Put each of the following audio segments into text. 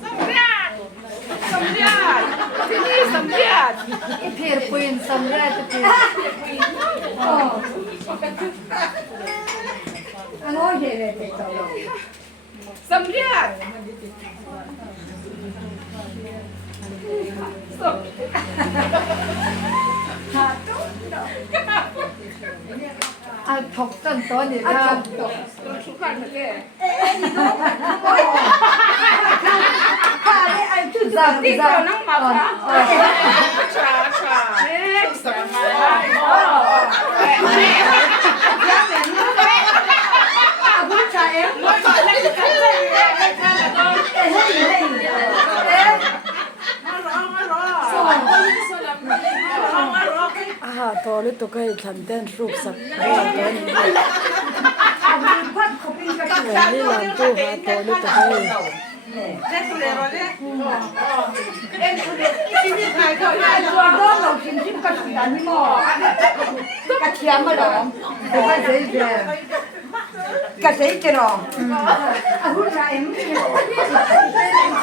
Самряд! Ти самряд! Перпин, самряд, Самряд! 아, 덕전 떠니. 아, 축하할게. 부자, 띠거 부자. 낭 마파. 차, 차. 네, 아, 더를 또 거의 잠든 쑥삭. 더는 왜 란도 하 더를 또 거의. Cái gì chứ nó? À, hút ra em.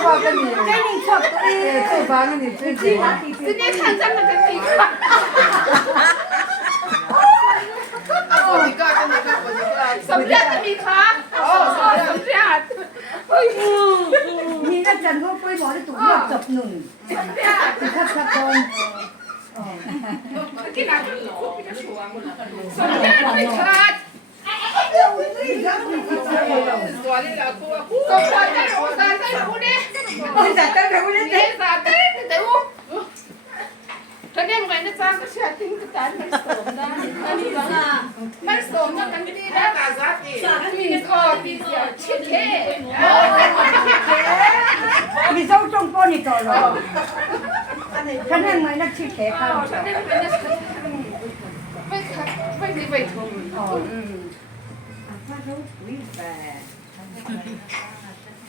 Cho cái gì? Cái gì cho cái gì? Cái vàng này cái gì? 드디어 찬장을 됐지. samryadมีคะsamryadนี่ก็จันก็ไปบอกได้ถูกเลือกจับหนึ่ง samryad คัดคน กินอะไรคุกไปจะชัวร์samryad ไม่ขาดตัวนี้เราตัวคู่ก็ได้รู้ได้รู้เนี่ยได้รู้เนี่ยได้รู้ก็เนี่ยไงนะจ๊ะก็เชื่อทิ้งก็ตายไม่สมนะอันนี้นะไม่สมนะกันไม่ดีนะมีก็มีเสียชิดเท่ มีเจ้าจงป้อนอีกต่อหรอฉันให้ไหมนักชิดแขกเขา ฉันได้เป็นนักไม่ดีไม่ถูก ถ้าเขาวิ่งแต่